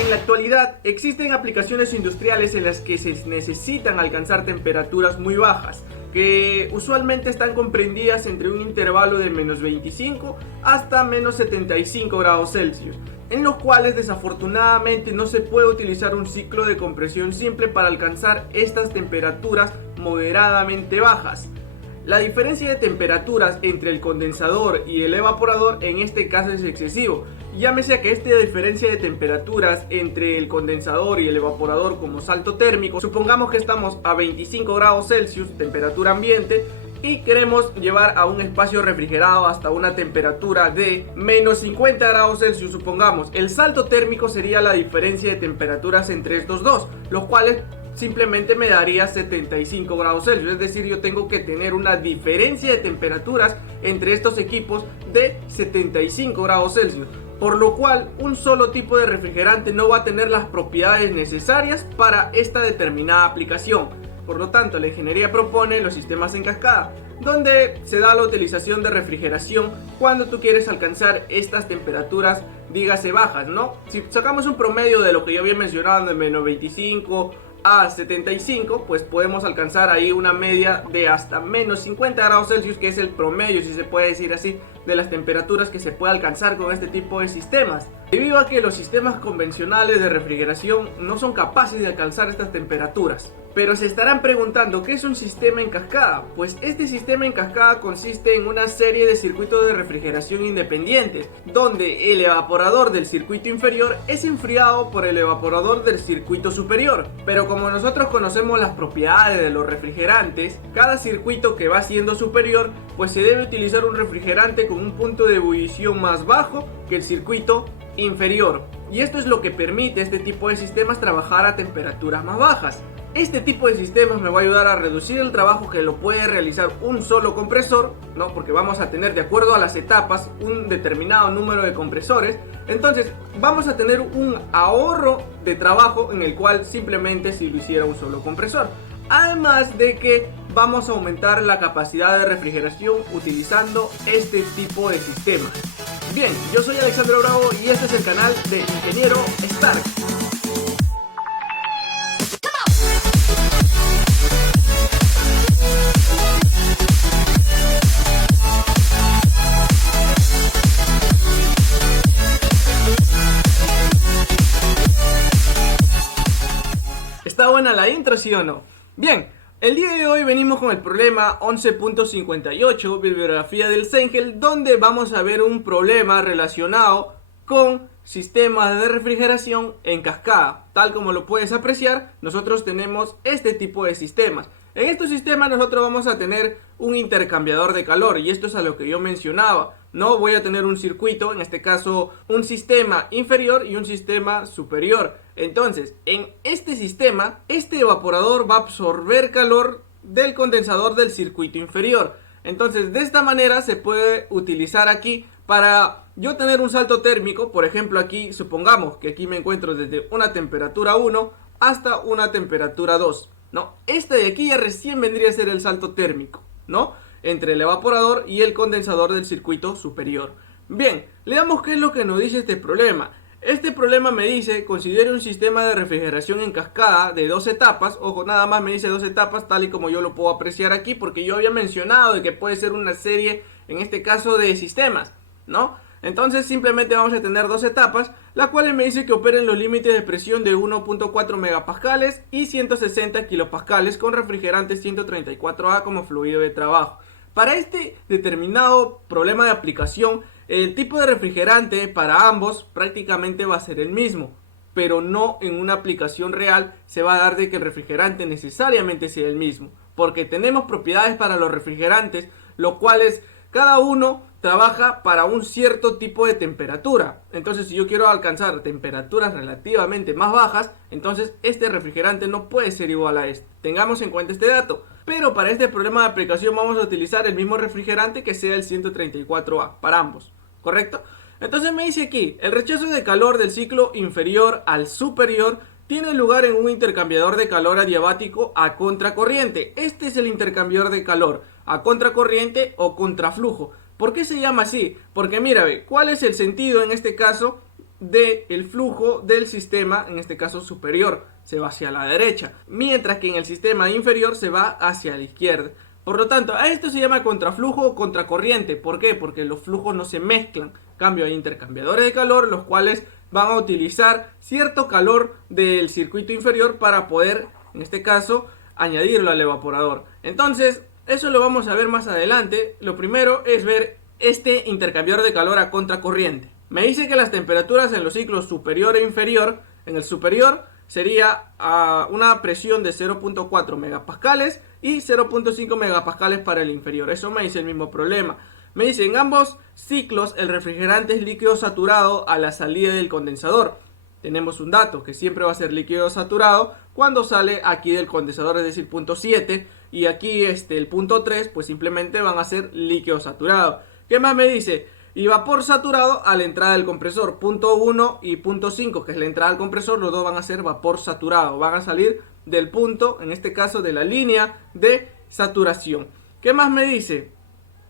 En la actualidad existen aplicaciones industriales en las que se necesitan alcanzar temperaturas muy bajas, que usualmente están comprendidas entre un intervalo de menos 25 hasta menos 75 grados Celsius, en los cuales desafortunadamente no se puede utilizar un ciclo de compresión simple para alcanzar estas temperaturas moderadamente bajas. La diferencia de temperaturas entre el condensador y el evaporador en este caso es excesivo. Llámese a que esta diferencia de temperaturas entre el condensador y el evaporador como salto térmico, supongamos que estamos a 25 grados Celsius, temperatura ambiente, y queremos llevar a un espacio refrigerado hasta una temperatura de menos 50 grados Celsius, supongamos. El salto térmico sería la diferencia de temperaturas entre estos dos, los cuales simplemente me daría 75 grados Celsius. Es decir, yo tengo que tener una diferencia de temperaturas entre estos equipos de 75 grados Celsius, por lo cual un solo tipo de refrigerante no va a tener las propiedades necesarias para esta determinada aplicación. Por lo tanto, la ingeniería propone los sistemas en cascada, donde se da la utilización de refrigeración cuando tú quieres alcanzar estas temperaturas, dígase bajas, ¿no? Si sacamos un promedio de lo que yo había mencionado, de menos 25 a 75, pues podemos alcanzar ahí una media de hasta menos 50 grados Celsius, que es el promedio, si se puede decir así, de las temperaturas que se puede alcanzar con este tipo de sistemas. Debido a que los sistemas convencionales de refrigeración no son capaces de alcanzar estas temperaturas. Pero se estarán preguntando, ¿qué es un sistema en cascada? Pues este sistema en cascada consiste en una serie de circuitos de refrigeración independientes, donde el evaporador del circuito inferior es enfriado por el evaporador del circuito superior. Pero como nosotros conocemos las propiedades de los refrigerantes, cada circuito que va siendo superior, pues se debe utilizar un refrigerante con un punto de ebullición más bajo que el circuito inferior. Y esto es lo que permite a este tipo de sistemas trabajar a temperaturas más bajas. Este tipo de sistemas me va a ayudar a reducir el trabajo que lo puede realizar un solo compresor, ¿no? Porque vamos a tener, de acuerdo a las etapas, un determinado número de compresores. Entonces vamos a tener un ahorro de trabajo en el cual simplemente si lo hiciera un solo compresor. Además de que vamos a aumentar la capacidad de refrigeración utilizando este tipo de sistemas. Bien, yo soy Alexandro Bravo y este es el canal de Ingeniero Stark. ¿Está buena la intro, sí o no? Bien, el día de hoy venimos con el problema 11.58, bibliografía del Cengel, donde vamos a ver un problema relacionado con sistemas de refrigeración en cascada. Tal como lo puedes apreciar, nosotros tenemos este tipo de sistemas. En estos sistemas nosotros vamos a tener un intercambiador de calor, y esto es a lo que yo mencionaba. No voy a tener un circuito, en este caso un sistema inferior y un sistema superior. Entonces, en este sistema, este evaporador va a absorber calor del condensador del circuito inferior. Entonces, de esta manera se puede utilizar aquí para yo tener un salto térmico. Por ejemplo, aquí supongamos que aquí me encuentro desde una temperatura 1 hasta una temperatura 2, ¿no? Este de aquí ya recién vendría a ser el salto térmico, ¿no? Entre el evaporador y el condensador del circuito superior. Bien, leamos qué es lo que nos dice este problema. Este problema me dice, considere un sistema de refrigeración en cascada de 2 etapas. Ojo, nada más me dice 2 etapas, tal y como yo lo puedo apreciar aquí, porque yo había mencionado de que puede ser una serie, en este caso, de sistemas, ¿no? Entonces simplemente vamos a tener 2 etapas, la cual me dice que operen los límites de presión de 1.4 megapascales y 160 kilopascales con refrigerante 134A como fluido de trabajo. Para este determinado problema de aplicación, el tipo de refrigerante para ambos prácticamente va a ser el mismo, pero no en una aplicación real se va a dar de que el refrigerante necesariamente sea el mismo, porque tenemos propiedades para los refrigerantes, los cuales cada uno trabaja para un cierto tipo de temperatura. Entonces, si yo quiero alcanzar temperaturas relativamente más bajas, entonces este refrigerante no puede ser igual a este. Tengamos en cuenta este dato. Pero para este problema de aplicación vamos a utilizar el mismo refrigerante, que sea el 134A para ambos, ¿correcto? Entonces me dice aquí, el rechazo de calor del ciclo inferior al superior tiene lugar en un intercambiador de calor adiabático a contracorriente. Este es el intercambiador de calor a contracorriente o contraflujo. ¿Por qué se llama así? Porque mira, ¿cuál es el sentido en este caso del flujo del sistema, en este caso superior, se va hacia la derecha, mientras que en el sistema inferior se va hacia la izquierda. Por lo tanto, a esto se llama contraflujo o contracorriente. ¿Por qué? Porque los flujos no se mezclan. Cambio, hay intercambiadores de calor, los cuales van a utilizar cierto calor del circuito inferior para poder, en este caso, añadirlo al evaporador. Entonces, eso lo vamos a ver más adelante. Lo primero es ver este intercambiador de calor a contracorriente. Me dice que las temperaturas en los ciclos superior e inferior, en el superior sería a una presión de 0.4 megapascales y 0.5 megapascales para el inferior. Eso me dice el mismo problema. Me dice, en ambos ciclos el refrigerante es líquido saturado a la salida del condensador. Tenemos un dato que siempre va a ser líquido saturado cuando sale aquí del condensador, es decir, punto 7, y aquí el punto 3, pues simplemente van a ser líquido saturado. ¿Qué más me dice? Y vapor saturado a la entrada del compresor, punto 1 y punto 5, que es la entrada del compresor, los dos van a ser vapor saturado, van a salir del punto, en este caso de la línea de saturación. ¿Qué más me dice?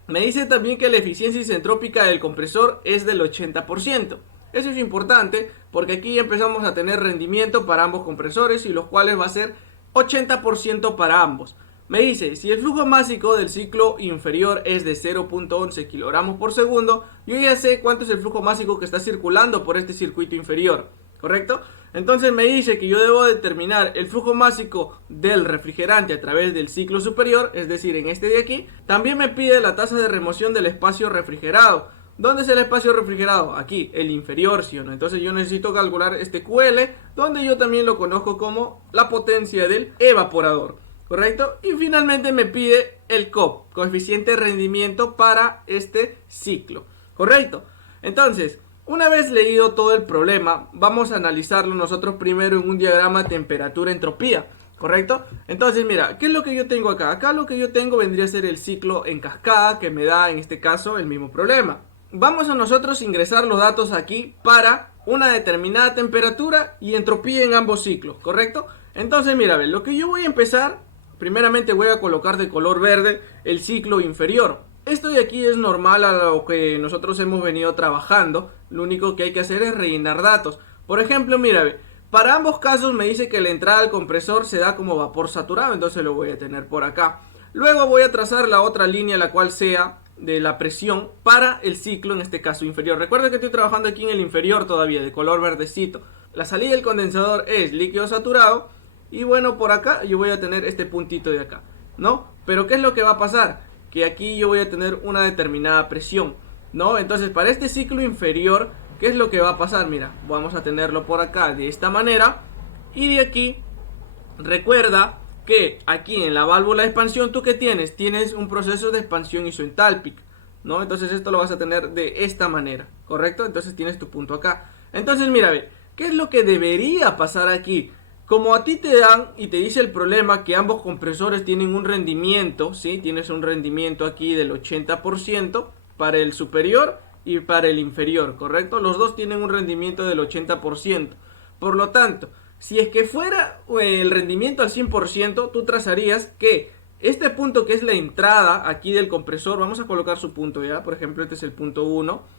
Me dice también que la eficiencia isentrópica del compresor es del 80%. Eso es importante porque aquí empezamos a tener rendimiento para ambos compresores y los cuales va a ser 80% para ambos. Me dice, si el flujo másico del ciclo inferior es de 0.11 kilogramos por segundo, yo ya sé cuánto es el flujo másico que está circulando por este circuito inferior, ¿correcto? Entonces me dice que yo debo determinar el flujo másico del refrigerante a través del ciclo superior, es decir, en este de aquí. También me pide la tasa de remoción del espacio refrigerado. ¿Dónde es el espacio refrigerado? Aquí, el inferior, ¿sí o no? Entonces yo necesito calcular este QL, donde yo también lo conozco como la potencia del evaporador, ¿correcto? Y finalmente me pide el COP, coeficiente de rendimiento para este ciclo, ¿correcto? Entonces, una vez leído todo el problema, vamos a analizarlo nosotros primero en un diagrama temperatura-entropía, ¿correcto? Entonces, mira, ¿qué es lo que yo tengo acá? Acá lo que yo tengo vendría a ser el ciclo en cascada, que me da en este caso el mismo problema. Vamos a nosotros ingresar los datos aquí para una determinada temperatura y entropía en ambos ciclos, ¿correcto? Entonces, mira, a ver, lo que yo voy a empezar, primeramente voy a colocar de color verde el ciclo inferior. Esto de aquí es normal a lo que nosotros hemos venido trabajando. Lo único que hay que hacer es rellenar datos. Por ejemplo, mira, para ambos casos me dice que la entrada al compresor se da como vapor saturado, entonces lo voy a tener por acá. Luego voy a trazar la otra línea, la cual sea de la presión para el ciclo, en este caso inferior. Recuerda que estoy trabajando aquí en el inferior todavía, de color verdecito. La salida del condensador es líquido saturado. Y bueno, por acá yo voy a tener este puntito de acá, ¿no? Pero ¿qué es lo que va a pasar? Que aquí yo voy a tener una determinada presión, ¿no? Entonces para este ciclo inferior, ¿qué es lo que va a pasar? Mira, vamos a tenerlo por acá de esta manera. Y de aquí, recuerda que aquí en la válvula de expansión, ¿tú qué tienes? Tienes un proceso de expansión isoentálpica, ¿no? Entonces esto lo vas a tener de esta manera, ¿correcto? Entonces tienes tu punto acá. Entonces mira, ¿qué es lo que debería pasar aquí? Como a ti te dan y te dice el problema que ambos compresores tienen un rendimiento, ¿sí? Tienes un rendimiento aquí del 80% para el superior y para el inferior, ¿correcto? Los dos tienen un rendimiento del 80%. Por lo tanto, si es que fuera el rendimiento al 100%, tú trazarías que este punto que es la entrada aquí del compresor, vamos a colocar su punto ya, por ejemplo este es el punto 1.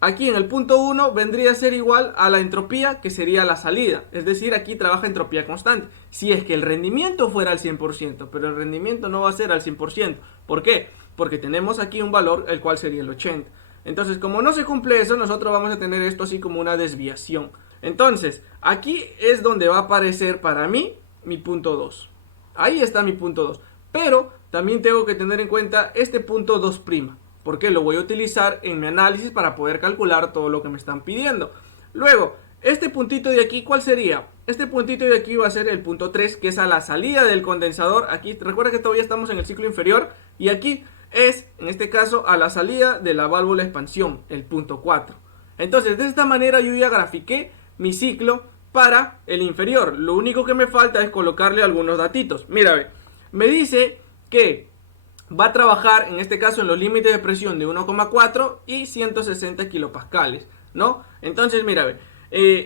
Aquí en el punto 1 vendría a ser igual a la entropía que sería la salida. Es decir, aquí trabaja entropía constante. Si es que el rendimiento fuera al 100%, pero el rendimiento no va a ser al 100%. ¿Por qué? Porque tenemos aquí un valor el cual sería el 80%. Entonces, como no se cumple eso, nosotros vamos a tener esto así como una desviación. Entonces, aquí es donde va a aparecer para mí mi punto 2. Ahí está mi punto 2. Pero también tengo que tener en cuenta este punto 2'. Porque lo voy a utilizar en mi análisis para poder calcular todo lo que me están pidiendo. Luego, este puntito de aquí, ¿cuál sería? Este puntito de aquí va a ser el punto 3, que es a la salida del condensador. Aquí, recuerda que todavía estamos en el ciclo inferior. Y aquí es, en este caso, a la salida de la válvula de expansión, el punto 4. Entonces, de esta manera yo ya grafiqué mi ciclo para el inferior. Lo único que me falta es colocarle algunos datitos. Mira, me dice que va a trabajar, en este caso, en los límites de presión de 1,4 y 160 kilopascales, ¿no? Entonces, mira,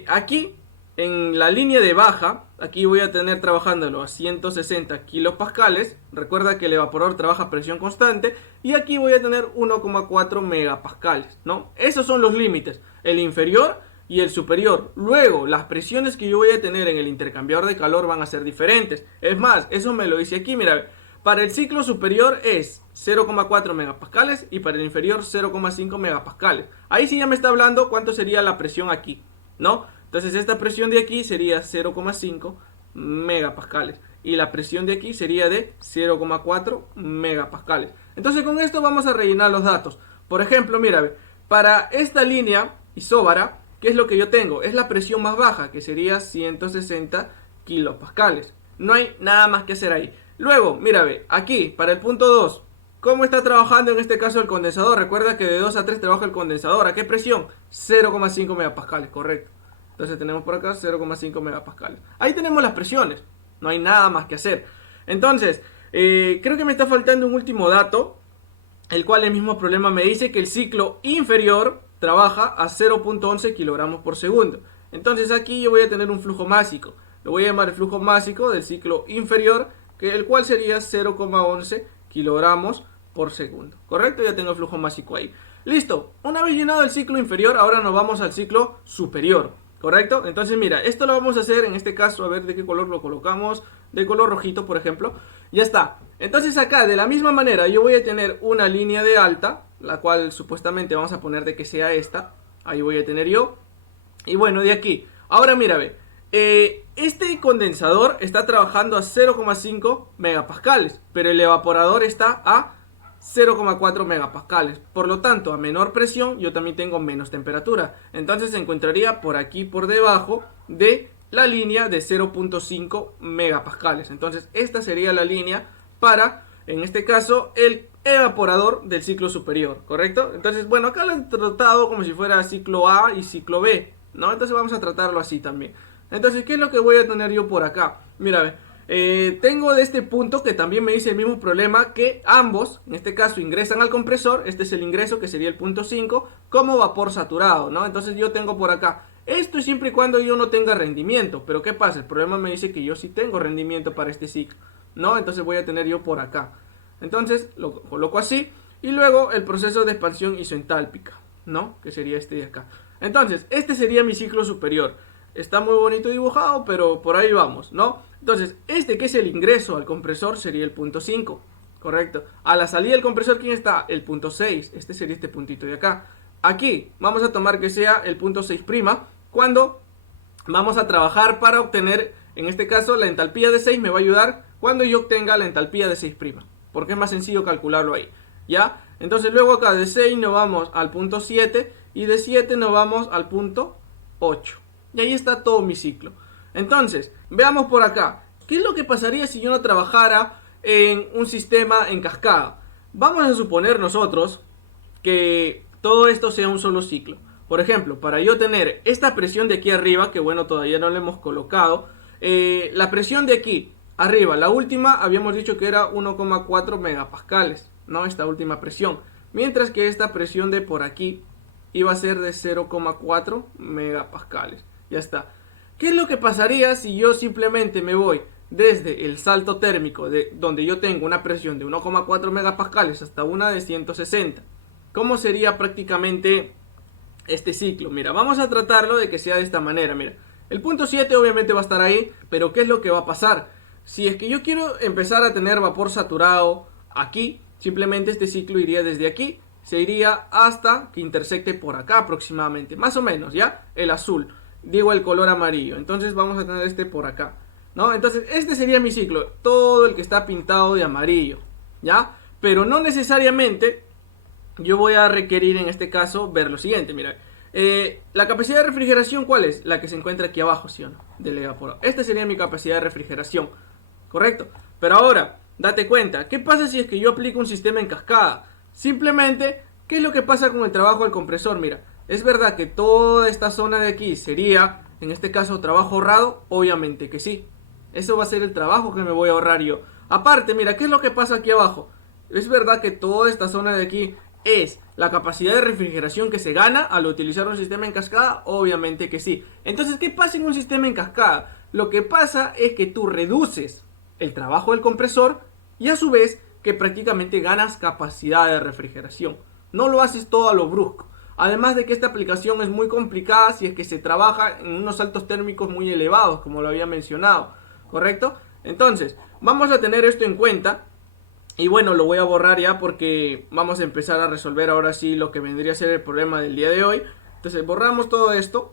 aquí, en la línea de baja, aquí voy a tener trabajándolo a 160 kilopascales. Recuerda que el evaporador trabaja a presión constante. Y aquí voy a tener 1,4 megapascales, ¿no? Esos son los límites. El inferior y el superior. Luego, las presiones que yo voy a tener en el intercambiador de calor van a ser diferentes. Es más, eso me lo dice aquí, mira, para el ciclo superior es 0,4 megapascales y para el inferior 0,5 megapascales. Ahí sí ya me está hablando cuánto sería la presión aquí, ¿no? Entonces esta presión de aquí sería 0,5 megapascales y la presión de aquí sería de 0,4 megapascales. Entonces con esto vamos a rellenar los datos. Por ejemplo, mira, para esta línea isóbara, ¿qué es lo que yo tengo? Es la presión más baja, que sería 160 kilopascales. No hay nada más que hacer ahí. Luego, mira, aquí, para el punto 2, ¿cómo está trabajando en este caso el condensador? Recuerda que de 2 a 3 trabaja el condensador. ¿A qué presión? 0,5 megapascales, correcto. Entonces tenemos por acá 0,5 megapascales. Ahí tenemos las presiones. No hay nada más que hacer. Entonces, creo que me está faltando un último dato, el cual el mismo problema me dice que el ciclo inferior trabaja a 0,11 kilogramos por segundo. Entonces aquí yo voy a tener un flujo másico. Lo voy a llamar el flujo másico del ciclo inferior, el cual sería 0,11 kilogramos por segundo. ¿Correcto? Ya tengo el flujo másico ahí. Listo. Una vez llenado el ciclo inferior, ahora nos vamos al ciclo superior. ¿Correcto? Entonces mira, esto lo vamos a hacer en este caso, a ver de qué color lo colocamos, de color rojito por ejemplo. Ya está. Entonces acá de la misma manera yo voy a tener una línea de alta, la cual supuestamente vamos a poner de que sea esta. Ahí voy a tener yo. Y bueno, de aquí. Ahora mira, ve. Este condensador está trabajando a 0,5 megapascales, pero el evaporador está a 0,4 megapascales. Por lo tanto, a menor presión yo también tengo menos temperatura. Entonces se encontraría por aquí por debajo de la línea de 0,5 megapascales. Entonces esta sería la línea para, en este caso, el evaporador del ciclo superior, ¿correcto? Entonces, bueno, acá lo he tratado como si fuera ciclo A y ciclo B, ¿no? Entonces vamos a tratarlo así también. Entonces, ¿qué es lo que voy a tener yo por acá? Mira, tengo de este punto que también me dice el mismo problema, que ambos, en este caso, ingresan al compresor. Este es el ingreso, que sería el punto 5, como vapor saturado, ¿no? Entonces yo tengo por acá, esto es siempre y cuando yo no tenga rendimiento. Pero ¿qué pasa? El problema me dice que yo sí tengo rendimiento para este ciclo, ¿no? Entonces voy a tener yo por acá. Entonces lo coloco así. Y luego el proceso de expansión isoentálpica, ¿no? Que sería este de acá. Entonces, este sería mi ciclo superior. Está muy bonito dibujado, pero por ahí vamos, ¿no? Entonces, este que es el ingreso al compresor sería el punto 5, ¿correcto? A la salida del compresor, ¿quién está? El punto 6, este sería este puntito de acá. Aquí, vamos a tomar que sea el punto 6', cuando vamos a trabajar para obtener, en este caso, la entalpía de 6 me va a ayudar cuando yo obtenga la entalpía de 6', porque es más sencillo calcularlo ahí, ¿ya? Entonces, luego acá de 6 nos vamos al punto 7 y de 7 nos vamos al punto 8. Y ahí está todo mi ciclo. Entonces, veamos por acá. ¿Qué es lo que pasaría si yo no trabajara en un sistema en cascada? Vamos a suponer nosotros que todo esto sea un solo ciclo. Por ejemplo, para yo tener esta presión de aquí arriba, que bueno, todavía no la hemos colocado, la presión de aquí arriba, la última habíamos dicho que era 1,4 megapascales, ¿no? Esta última presión. Mientras que esta presión de por aquí iba a ser de 0,4 megapascales. Ya está. ¿Qué es lo que pasaría si yo simplemente me voy desde el salto térmico, de donde yo tengo una presión de 1,4 megapascales hasta una de 160? ¿Cómo sería prácticamente este ciclo? Mira, vamos a tratarlo de que sea de esta manera. Mira, el punto 7 obviamente va a estar ahí, pero ¿qué es lo que va a pasar? Si es que yo quiero empezar a tener vapor saturado aquí, simplemente este ciclo iría desde aquí, se iría hasta que intersecte por acá aproximadamente, más o menos, ¿ya? El azul. Digo el color amarillo. Entonces vamos a tener este por acá, ¿no? Entonces este sería mi ciclo, todo el que está pintado de amarillo, ¿ya? Pero no necesariamente yo voy a requerir en este caso ver lo siguiente. Mira, la capacidad de refrigeración, ¿cuál es? La que se encuentra aquí abajo, ¿sí o no? Del evaporador. Esta sería mi capacidad de refrigeración, ¿correcto? Pero ahora, date cuenta, ¿qué pasa si es que yo aplico un sistema en cascada? Simplemente, ¿qué es lo que pasa con el trabajo del compresor? Mira, es verdad que toda esta zona de aquí sería, en este caso, trabajo ahorrado. Obviamente que sí. Eso va a ser el trabajo que me voy a ahorrar yo. Aparte, mira, ¿qué es lo que pasa aquí abajo? Es verdad que toda esta zona de aquí es la capacidad de refrigeración que se gana al utilizar un sistema en cascada. Obviamente que sí. Entonces, ¿qué pasa en un sistema en cascada? Lo que pasa es que tú reduces el trabajo del compresor y a su vez que prácticamente ganas capacidad de refrigeración. No lo haces todo a lo brusco. Además de que esta aplicación es muy complicada si es que se trabaja en unos saltos térmicos muy elevados, como lo había mencionado, ¿correcto? Entonces, vamos a tener esto en cuenta. Y bueno, lo voy a borrar ya porque vamos a empezar a resolver ahora sí lo que vendría a ser el problema del día de hoy. Entonces borramos todo esto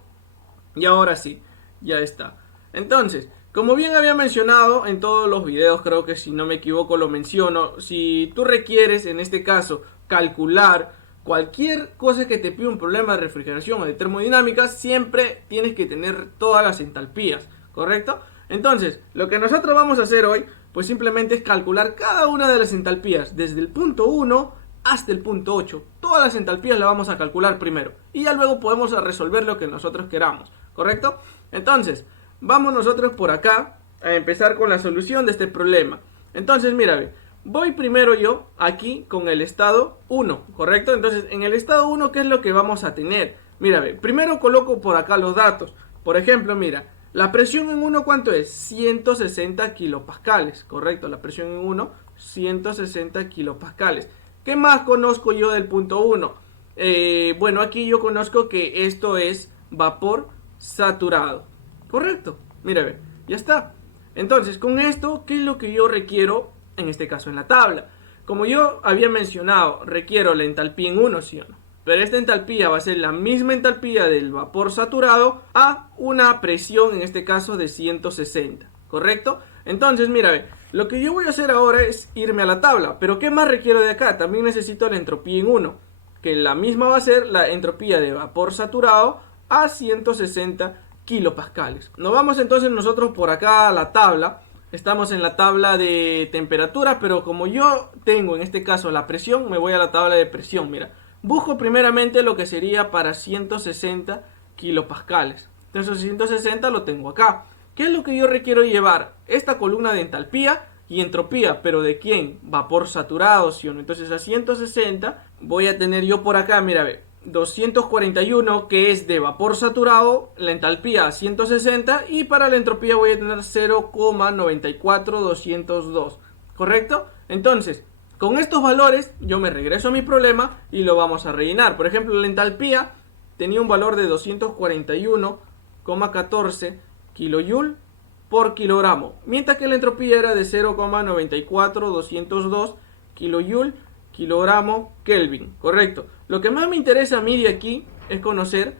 y ahora sí, ya está. Entonces, como bien había mencionado en todos los videos, creo que si no me equivoco lo menciono, si tú requieres en este caso calcular cualquier cosa que te pida un problema de refrigeración o de termodinámica, siempre tienes que tener todas las entalpías, ¿correcto? Entonces, lo que nosotros vamos a hacer hoy, pues simplemente es calcular cada una de las entalpías, desde el punto 1 hasta el punto 8. Todas las entalpías las vamos a calcular primero, y ya luego podemos resolver lo que nosotros queramos, ¿correcto? Entonces, vamos nosotros por acá a empezar con la solución de este problema. Entonces, mira, voy primero yo aquí con el estado 1, ¿correcto? Entonces, en el estado 1, ¿qué es lo que vamos a tener? Mira, primero coloco por acá los datos. Por ejemplo, mira, la presión en 1, ¿cuánto es? 160 kilopascales, ¿correcto? La presión en 1, 160 kilopascales. ¿Qué más conozco yo del punto 1? Bueno, aquí yo conozco que esto es vapor saturado, ¿correcto? Mira, ya está. Entonces, con esto, ¿qué es lo que yo requiero? En este caso, en la tabla. Como yo había mencionado, requiero la entalpía en 1, ¿sí o no? Pero esta entalpía va a ser la misma entalpía del vapor saturado a una presión, en este caso, de 160, ¿correcto? Entonces, mira, lo que yo voy a hacer ahora es irme a la tabla. Pero ¿qué más requiero de acá? También necesito la entropía en 1, que la misma va a ser la entropía de vapor saturado a 160 kilopascales. Nos vamos entonces nosotros por acá a la tabla. Estamos en la tabla de temperatura, pero como yo tengo en este caso la presión, me voy a la tabla de presión, mira. Busco primeramente lo que sería para 160 kilopascales. Entonces 160 lo tengo acá. ¿Qué es lo que yo requiero llevar? Esta columna de entalpía y entropía, pero ¿de quién? Vapor saturado, ¿sí o no? Entonces a 160 voy a tener yo por acá, mira, 241 que es de vapor saturado, la entalpía a 160 y para la entropía voy a tener 0,94202, ¿correcto? Entonces, con estos valores yo me regreso a mi problema y lo vamos a rellenar. Por ejemplo, la entalpía tenía un valor de 241,14 kilojoule por kilogramo, mientras que la entropía era de 0,94202 kilojoule kilogramo Kelvin, correcto. Lo que más me interesa a mí de aquí es conocer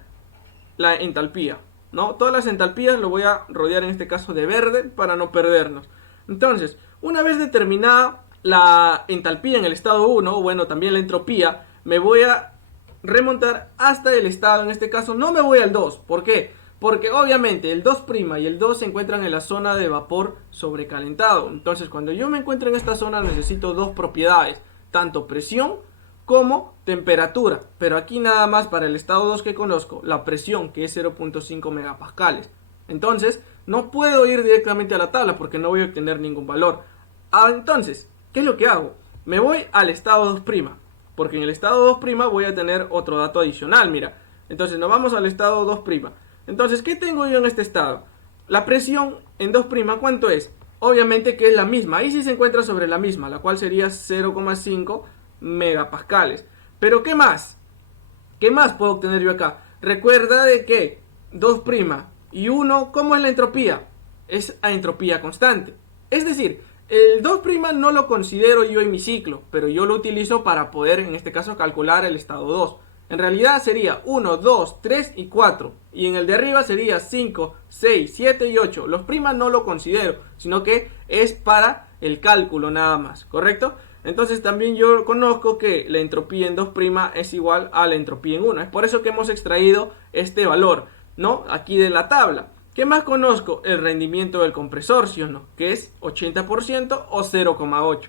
la entalpía, ¿no? Todas las entalpías lo voy a rodear en este caso de verde para no perdernos. Entonces, una vez determinada la entalpía en el estado 1, o bueno, también la entropía, me voy a remontar hasta el estado, en este caso no me voy al 2, ¿por qué? Porque obviamente el 2' y el 2 se encuentran en la zona de vapor sobrecalentado. Entonces, cuando yo me encuentro en esta zona necesito dos propiedades, tanto presión como temperatura, pero aquí nada más para el estado 2 que conozco, la presión que es 0.5 megapascales. Entonces, no puedo ir directamente a la tabla porque no voy a obtener ningún valor. Entonces, ¿qué es lo que hago? Me voy al estado 2', porque en el estado 2' voy a tener otro dato adicional, mira. Entonces, nos vamos al estado 2'. Entonces, ¿qué tengo yo en este estado? La presión en 2', ¿cuánto es? Obviamente que es la misma, ahí sí se encuentra sobre la misma, la cual sería 0,5 megapascales. Pero ¿qué más? ¿Qué más puedo obtener yo acá? Recuerda de que 2' y 1, ¿cómo es la entropía? Es a entropía constante. Es decir, el 2' no lo considero yo en mi ciclo, pero yo lo utilizo para poder, en este caso, calcular el estado 2. En realidad sería 1, 2, 3 y 4. Y en el de arriba sería 5, 6, 7 y 8. Los primas no lo considero, sino que es para el cálculo nada más, ¿correcto? Entonces también yo conozco que la entropía en 2' es igual a la entropía en 1. Es por eso que hemos extraído este valor, ¿no? Aquí de la tabla. ¿Qué más conozco? El rendimiento del compresor, ¿sí o no? Que es 80% o 0,8.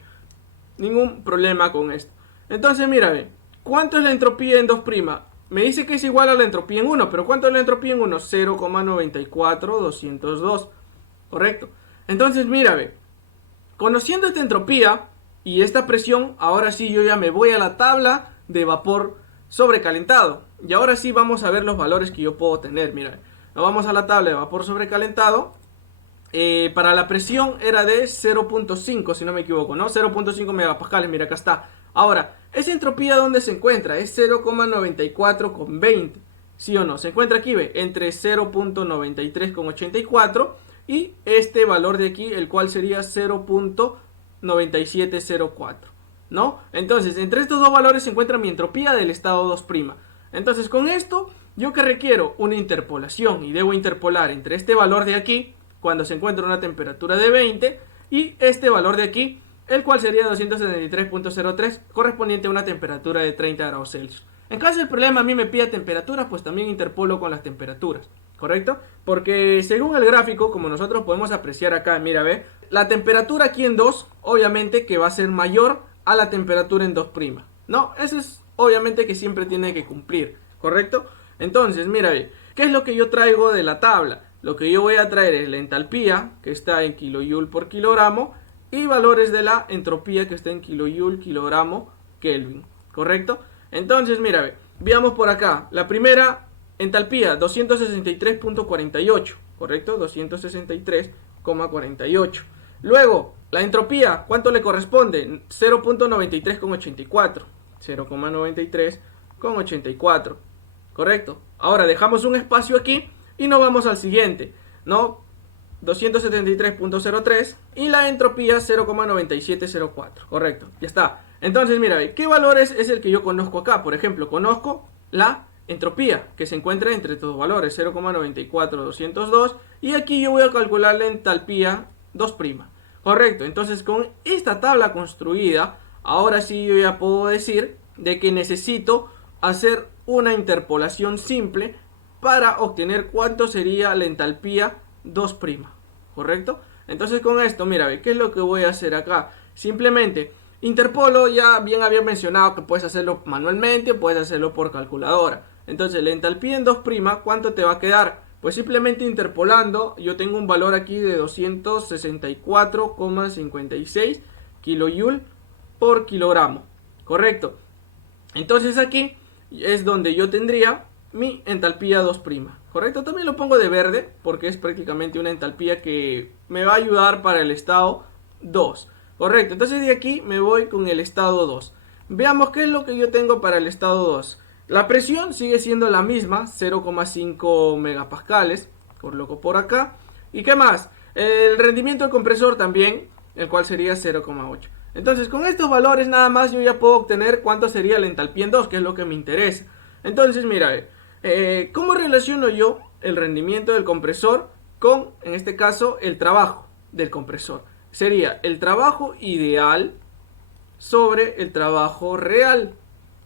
Ningún problema con esto. Entonces, mira, ¿cuánto es la entropía en 2'? Me dice que es igual a la entropía en 1, pero ¿cuánto es la entropía en 1? 0,94202, ¿correcto? Entonces, mira, conociendo esta entropía y esta presión, ahora sí yo ya me voy a la tabla de vapor sobrecalentado. Y ahora sí vamos a ver los valores que yo puedo tener, mira. Nos vamos a la tabla de vapor sobrecalentado. Para la presión era de 0.5, si no me equivoco, ¿no? 0.5 megapascales, mira, acá está. Ahora, ¿esa entropía dónde se encuentra? Es 0,94 con 20. ¿Sí o no? Se encuentra aquí, ve, entre 0.93 con 84 y este valor de aquí, el cual sería 0.9704. ¿No? Entonces, entre estos dos valores se encuentra mi entropía del estado 2'. Entonces, con esto, yo que requiero una interpolación y debo interpolar entre este valor de aquí, cuando se encuentra una temperatura de 20, y este valor de aquí, el cual sería 273.03, correspondiente a una temperatura de 30 grados Celsius. En caso del problema a mí me pida temperatura, pues también interpolo con las temperaturas, ¿correcto? Porque según el gráfico, como nosotros podemos apreciar acá, mira, ve, la temperatura aquí en 2, obviamente que va a ser mayor a la temperatura en 2', ¿no? Eso es obviamente que siempre tiene que cumplir, ¿correcto? Entonces, mira, ve, ¿qué es lo que yo traigo de la tabla? Lo que yo voy a traer es la entalpía, que está en kilojoule por kilogramo, y valores de la entropía, que está en kilojoule, kilogramo, Kelvin, ¿correcto? Entonces, mira, veamos por acá. La primera entalpía, 263.48, ¿correcto? 263,48. Luego, la entropía, ¿cuánto le corresponde? 0.93,84. 0,93,84. ¿Correcto? Ahora dejamos un espacio aquí y nos vamos al siguiente, ¿no? 273.03 y la entropía 0,9704. Correcto, ya está. Entonces, mira, ¿qué valores es el que yo conozco acá? Por ejemplo, conozco la entropía, que se encuentra entre estos valores, 0,94202, y aquí yo voy a calcular la entalpía 2'. Correcto, entonces con esta tabla construida, ahora sí yo ya puedo decir de que necesito hacer una interpolación simple para obtener cuánto sería la entalpía 2'. ¿Correcto? Entonces con esto, mira, ¿qué es lo que voy a hacer acá? Simplemente interpolo, ya bien había mencionado que puedes hacerlo manualmente o puedes hacerlo por calculadora. Entonces la entalpía en 2', ¿cuánto te va a quedar? Pues simplemente interpolando, yo tengo un valor aquí de 264,56 kilojoule por kilogramo. Correcto. Entonces aquí es donde yo tendría mi entalpía 2'. Correcto, también lo pongo de verde porque es prácticamente una entalpía que me va a ayudar para el estado 2. Correcto, entonces de aquí me voy con el estado 2. Veamos qué es lo que yo tengo para el estado 2. La presión sigue siendo la misma, 0,5 megapascales, coloco por acá. ¿Y qué más? El rendimiento del compresor también, el cual sería 0,8. Entonces con estos valores nada más yo ya puedo obtener cuánto sería la entalpía en 2, que es lo que me interesa. Entonces mira, ¿cómo relaciono yo el rendimiento del compresor con, en este caso, el trabajo del compresor? Sería el trabajo ideal sobre el trabajo real.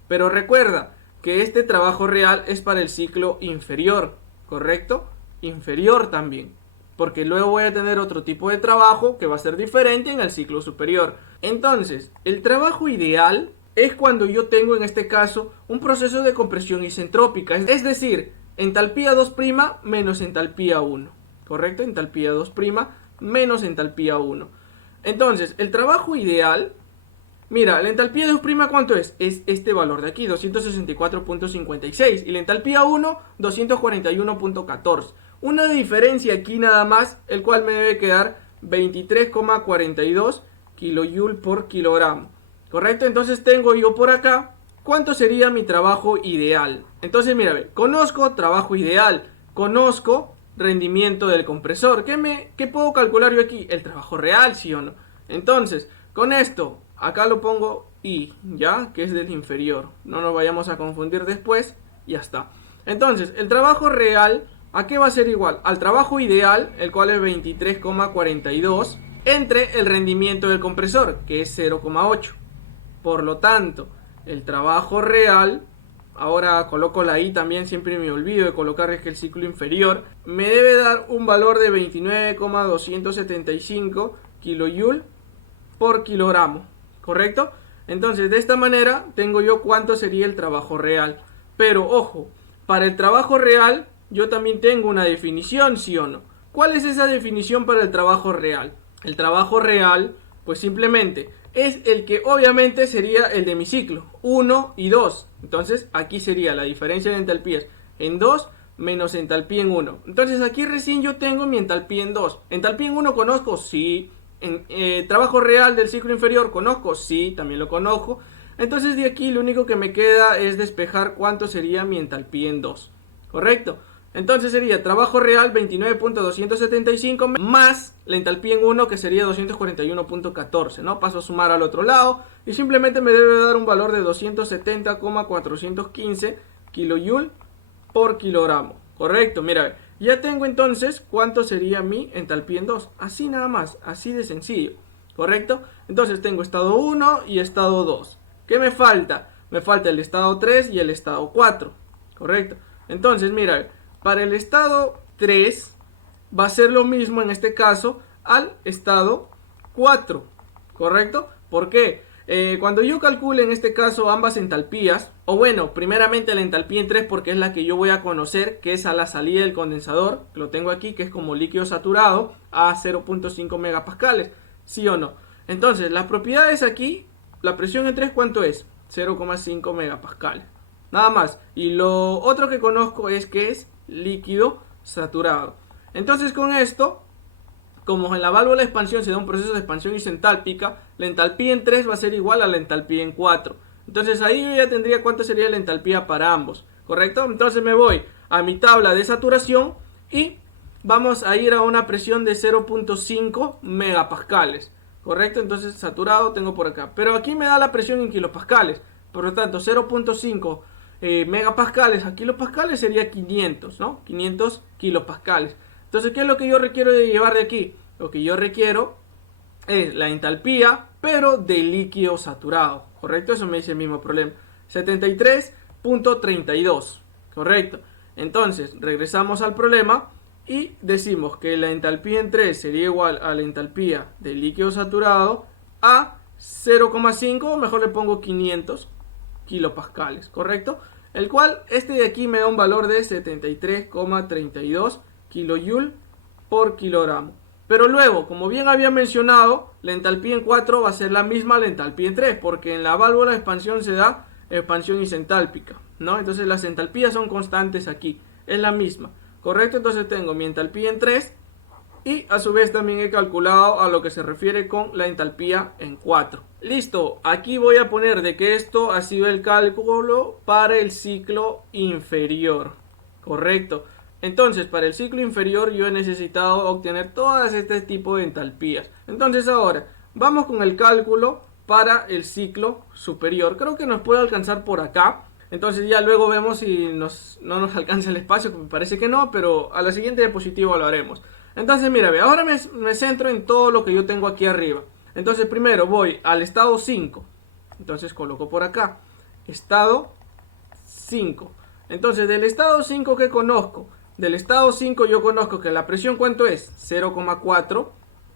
Pero recuerda que este trabajo real es para el ciclo inferior, ¿correcto? Inferior también, porque luego voy a tener otro tipo de trabajo que va a ser diferente en el ciclo superior. Entonces, el trabajo ideal es cuando yo tengo en este caso un proceso de compresión isentrópica, es decir, entalpía 2' menos entalpía 1, ¿correcto? Entalpía 2' menos entalpía 1. Entonces, el trabajo ideal, mira, la entalpía 2' ¿cuánto es? Es este valor de aquí, 264.56, y la entalpía 1, 241.14. Una diferencia aquí nada más, el cual me debe quedar 23,42 kilojoule por kilogramo. ¿Correcto? Entonces tengo yo por acá, ¿cuánto sería mi trabajo ideal? Entonces mira, conozco trabajo ideal, conozco rendimiento del compresor. ¿Qué puedo calcular yo aquí? El trabajo real, ¿sí o no? Entonces, con esto, acá lo pongo I, ¿ya? Que es del inferior. No nos vayamos a confundir después, ya está. Entonces, el trabajo real, ¿a qué va a ser igual? Al trabajo ideal, el cual es 23,42, entre el rendimiento del compresor, que es 0,8. Por lo tanto, el trabajo real, ahora coloco la I también, siempre me olvido de colocar es que el ciclo inferior, me debe dar un valor de 29,275 kilojoule por kilogramo, ¿correcto? Entonces, de esta manera tengo yo cuánto sería el trabajo real. Pero, ojo, para el trabajo real yo también tengo una definición, ¿sí o no? ¿Cuál es esa definición para el trabajo real? El trabajo real, pues simplemente es el que obviamente sería el de mi ciclo, 1 y 2. Entonces aquí sería la diferencia de entalpías en 2 menos entalpía en 1. Entonces aquí recién yo tengo mi entalpía en 2. ¿Entalpía en 1 conozco? Sí. ¿Trabajo real del ciclo inferior conozco? Sí, también lo conozco. Entonces de aquí lo único que me queda es despejar cuánto sería mi entalpía en 2, ¿correcto? Entonces sería trabajo real 29.275 más la entalpía en 1 que sería 241.14, ¿no? Paso a sumar al otro lado y simplemente me debe dar un valor de 270,415 kilojoule por kilogramo, ¿correcto? Mira, ya tengo entonces cuánto sería mi entalpía en 2, así nada más, así de sencillo, ¿correcto? Entonces tengo estado 1 y estado 2. ¿Qué me falta? Me falta el estado 3 y el estado 4, ¿correcto? Entonces, mira, para el estado 3 va a ser lo mismo en este caso al estado 4, ¿correcto? ¿Por qué? Cuando yo calcule en este caso ambas entalpías, o bueno, primeramente la entalpía en 3 porque es la que yo voy a conocer, que es a la salida del condensador, que lo tengo aquí, que es como líquido saturado a 0.5 megapascales, ¿sí o no? Entonces, las propiedades aquí, la presión en 3, ¿cuánto es? 0,5 megapascales, nada más. Y lo otro que conozco es que es líquido saturado. Entonces con esto, como en la válvula de expansión se da un proceso de expansión isentálpica, la entalpía en 3 va a ser igual a la entalpía en 4. Entonces ahí yo ya tendría cuánto sería la entalpía para ambos, ¿correcto? Entonces me voy a mi tabla de saturación y vamos a ir a una presión de 0.5 megapascales, ¿correcto? Entonces saturado tengo por acá, pero aquí me da la presión en kilopascales, por lo tanto 0.5 megapascales a kilopascales sería 500, ¿no? 500 kilopascales. Entonces, ¿qué es lo que yo requiero de llevar de aquí? Lo que yo requiero es la entalpía, pero de líquido saturado, ¿correcto? Eso me dice el mismo problema. 73.32, ¿correcto? Entonces, regresamos al problema y decimos que la entalpía en 3 sería igual a la entalpía de líquido saturado a 0,5, o mejor le pongo 500 kilopascales, ¿correcto? El cual, este de aquí me da un valor de 73,32 kilojoule por kilogramo. Pero luego, como bien había mencionado, la entalpía en 4 va a ser la misma a la entalpía en 3, porque en la válvula de expansión se da expansión isentálpica, ¿no? Entonces las entalpías son constantes aquí, es la misma, ¿correcto? Entonces tengo mi entalpía en 3 y a su vez también he calculado a lo que se refiere con la entalpía en 4. Listo, aquí voy a poner de que esto ha sido el cálculo para el ciclo inferior, correcto. Entonces, para el ciclo inferior yo he necesitado obtener todas este tipo de entalpías. Entonces ahora, vamos con el cálculo para el ciclo superior. Creo que nos puede alcanzar por acá. Entonces ya luego vemos si no nos alcanza el espacio, que me parece que no, pero a la siguiente diapositiva lo haremos. Entonces mira, ahora me centro en todo lo que yo tengo aquí arriba. Entonces primero voy al estado 5. Entonces coloco por acá, estado 5. Entonces del estado 5 que conozco, del estado 5 yo conozco que la presión ¿cuánto es? 0,4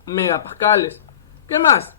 megapascales. ¿Qué más?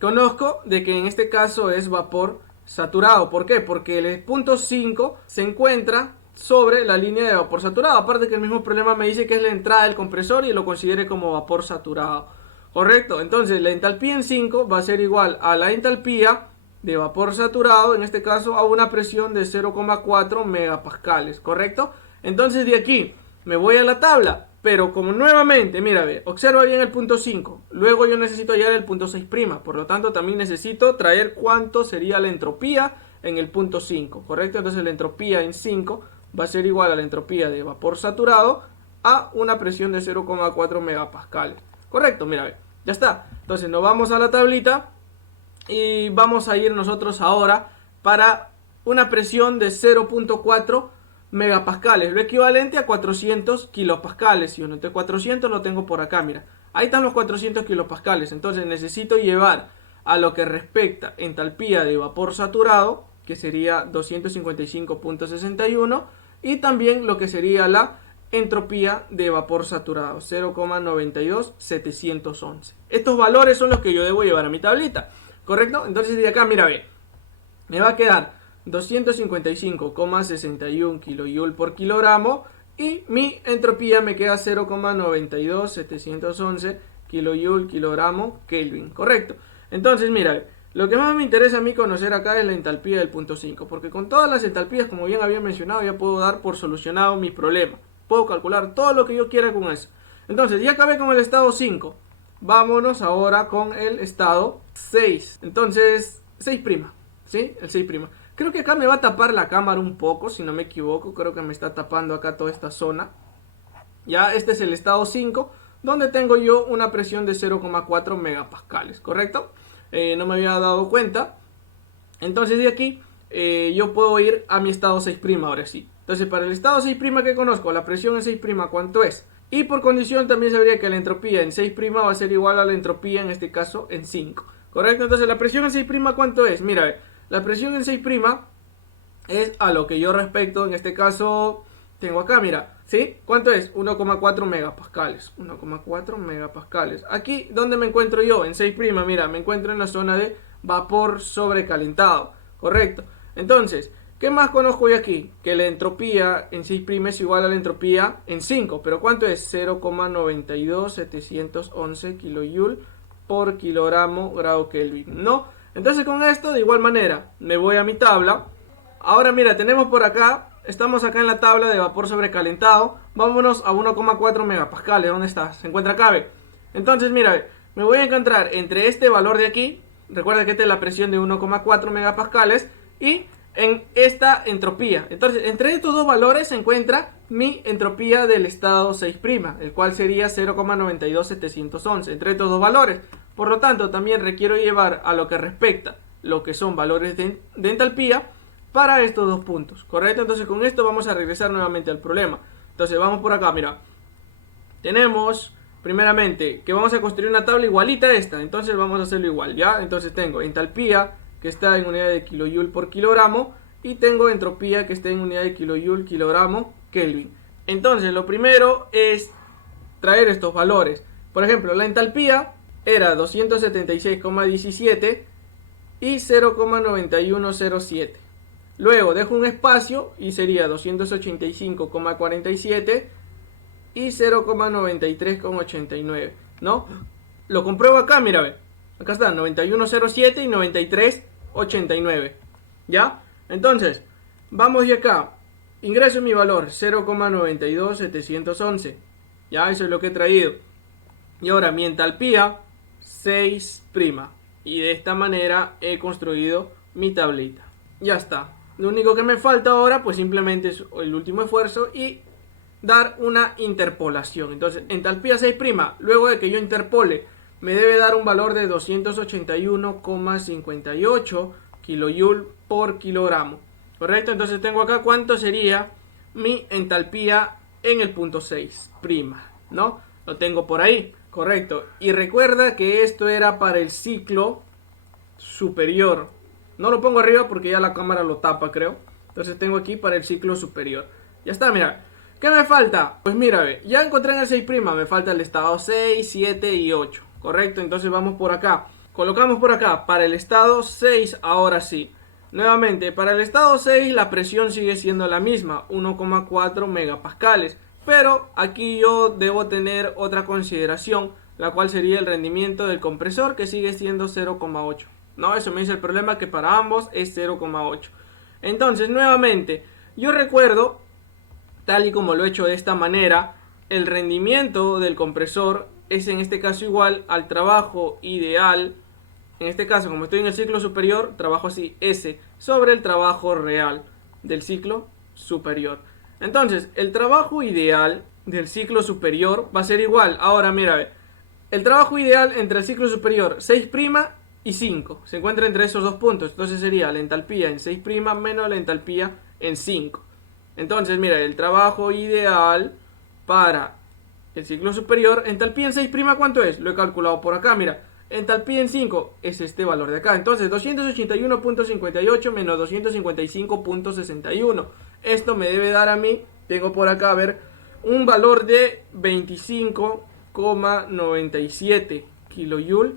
Conozco de que en este caso es vapor saturado. ¿Por qué? Porque el punto 5 se encuentra sobre la línea de vapor saturado. Aparte que el mismo problema me dice que es la entrada del compresor y lo considere como vapor saturado. ¿Correcto? Entonces la entalpía en 5 va a ser igual a la entalpía de vapor saturado, en este caso a una presión de 0,4 megapascales. ¿Correcto? Entonces de aquí me voy a la tabla. Pero como nuevamente, mira, observa bien el punto 5. Luego yo necesito hallar el punto 6'. Por lo tanto también necesito traer cuánto sería la entropía en el punto 5. ¿Correcto? Entonces la entropía en 5 va a ser igual a la entropía de vapor saturado a una presión de 0,4 megapascales. Correcto, mira, ya está. Entonces nos vamos a la tablita y vamos a ir nosotros ahora para una presión de 0,4 megapascales, lo equivalente a 400 kilopascales. Si yo noté 400 lo tengo por acá, mira. Ahí están los 400 kilopascales. Entonces necesito llevar a lo que respecta entalpía de vapor saturado, que sería 255.61, y también lo que sería la entropía de vapor saturado, 0,92711. Estos valores son los que yo debo llevar a mi tablita, ¿correcto? Entonces de acá, mira, me va a quedar 255,61 kilojoule por kilogramo y mi entropía me queda 0,92711 kilojoule kilogramo Kelvin, ¿correcto? Entonces, mira, lo que más me interesa a mí conocer acá es la entalpía del punto 5, porque con todas las entalpías, como bien había mencionado, ya puedo dar por solucionado mi problema. Puedo calcular todo lo que yo quiera con eso. Entonces, ya acabé con el estado 5. Vámonos ahora con el estado 6. Entonces, 6'. ¿sí? El 6'. Creo que acá me va a tapar la cámara un poco, si no me equivoco. Creo que me está tapando acá toda esta zona. Ya, este es el estado 5, donde tengo yo una presión de 0,4 megapascales, ¿correcto? No me había dado cuenta. Entonces de aquí yo puedo ir a mi estado 6' ahora sí. Entonces para el estado 6' que conozco, la presión en 6' ¿cuánto es? Y por condición también sabría que la entropía en 6' va a ser igual a la entropía en este caso en 5. ¿Correcto? Entonces la presión en 6' ¿cuánto es? Mira, la presión en 6' es a lo que yo respecto, en este caso tengo acá, mira, ¿sí? ¿Cuánto es? 1,4 megapascales. 1,4 megapascales. Aquí, ¿dónde me encuentro yo? En 6', mira, me encuentro en la zona de vapor sobrecalentado. Correcto. Entonces, ¿qué más conozco yo aquí? Que la entropía en 6' es igual a la entropía en 5. ¿Pero cuánto es? 0,92711 kilojoule por kilogramo grado Kelvin, ¿no? Entonces con esto, de igual manera, me voy a mi tabla. Ahora mira, tenemos por acá, estamos acá en la tabla de vapor sobrecalentado. Vámonos a 1,4 megapascales. ¿Dónde está? Se encuentra acá, ¿ve? Entonces mira, me voy a encontrar entre este valor de aquí. Recuerda que esta es la presión de 1,4 megapascales. Y en esta entropía. Entonces entre estos dos valores se encuentra mi entropía del estado 6', el cual sería 0,92711. Entre estos dos valores. Por lo tanto, también requiero llevar a lo que respecta lo que son valores de entalpía para estos dos puntos, ¿correcto? Entonces con esto vamos a regresar nuevamente al problema. Entonces vamos por acá, mira. Tenemos, primeramente, que vamos a construir una tabla igualita a esta. Entonces vamos a hacerlo igual, ¿ya? Entonces tengo entalpía, que está en unidad de kilojoule por kilogramo. Y tengo entropía, que está en unidad de kilojoule, kilogramo, Kelvin. Entonces lo primero es traer estos valores. Por ejemplo, la entalpía era 276,17 y 0,9107. Luego dejo un espacio y sería 285,47 y 0,93,89, ¿no? Lo compruebo acá, mira, ve. Acá está, 9107 y 93,89. ¿Ya? Entonces, vamos de acá. Ingreso mi valor, 0,92711. Ya, eso es lo que he traído. Y ahora mi entalpía, 6'. Y de esta manera he construido mi tablita. Ya está. Lo único que me falta ahora, pues simplemente es el último esfuerzo y dar una interpolación. Entonces, entalpía 6', luego de que yo interpole, me debe dar un valor de 281,58 kilojoule por kilogramo. ¿Correcto? Entonces tengo acá cuánto sería mi entalpía en el punto 6', ¿no? Lo tengo por ahí, correcto. Y recuerda que esto era para el ciclo superior. No lo pongo arriba porque ya la cámara lo tapa, creo. Entonces tengo aquí para el ciclo superior. Ya está, mira. ¿Qué me falta? Pues mira, ve, ya encontré en el 6', me falta el estado 6, 7 y 8. Correcto, entonces vamos por acá. Colocamos por acá para el estado 6, ahora sí. Nuevamente, para el estado 6 la presión sigue siendo la misma, 1,4 megapascales. Pero aquí yo debo tener otra consideración, la cual sería el rendimiento del compresor, que sigue siendo 0,8. No, eso me dice el problema, que para ambos es 0,8. Entonces, nuevamente, yo recuerdo, tal y como lo he hecho de esta manera, el rendimiento del compresor es en este caso igual al trabajo ideal. En este caso, como estoy en el ciclo superior, trabajo así, S, sobre el trabajo real del ciclo superior. Entonces, el trabajo ideal del ciclo superior va a ser igual. Ahora, mira, el trabajo ideal entre el ciclo superior 6' y 5 se encuentra entre esos dos puntos. Entonces sería la entalpía en 6' menos la entalpía en 5. Entonces, mira, el trabajo ideal para el ciclo superior, entalpía en 6', ¿cuánto es? Lo he calculado por acá, mira. Entalpía en 5 es este valor de acá. Entonces 281.58 menos 255.61. Esto me debe dar a mí, tengo por acá, a ver, un valor de 25,97 kilojoule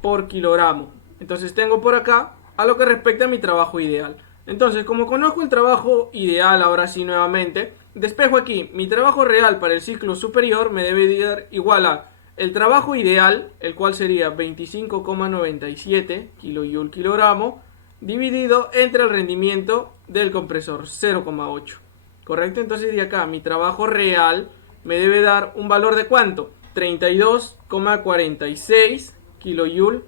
por kilogramo. Entonces tengo por acá a lo que respecta a mi trabajo ideal. Entonces, como conozco el trabajo ideal, ahora sí nuevamente, despejo aquí. Mi trabajo real para el ciclo superior me debe dar igual a el trabajo ideal, el cual sería 25,97 kilojoule kilogramo, dividido entre el rendimiento del compresor, 0,8. ¿Correcto? Entonces de acá mi trabajo real me debe dar un valor de ¿cuánto? 32,46 kilojoule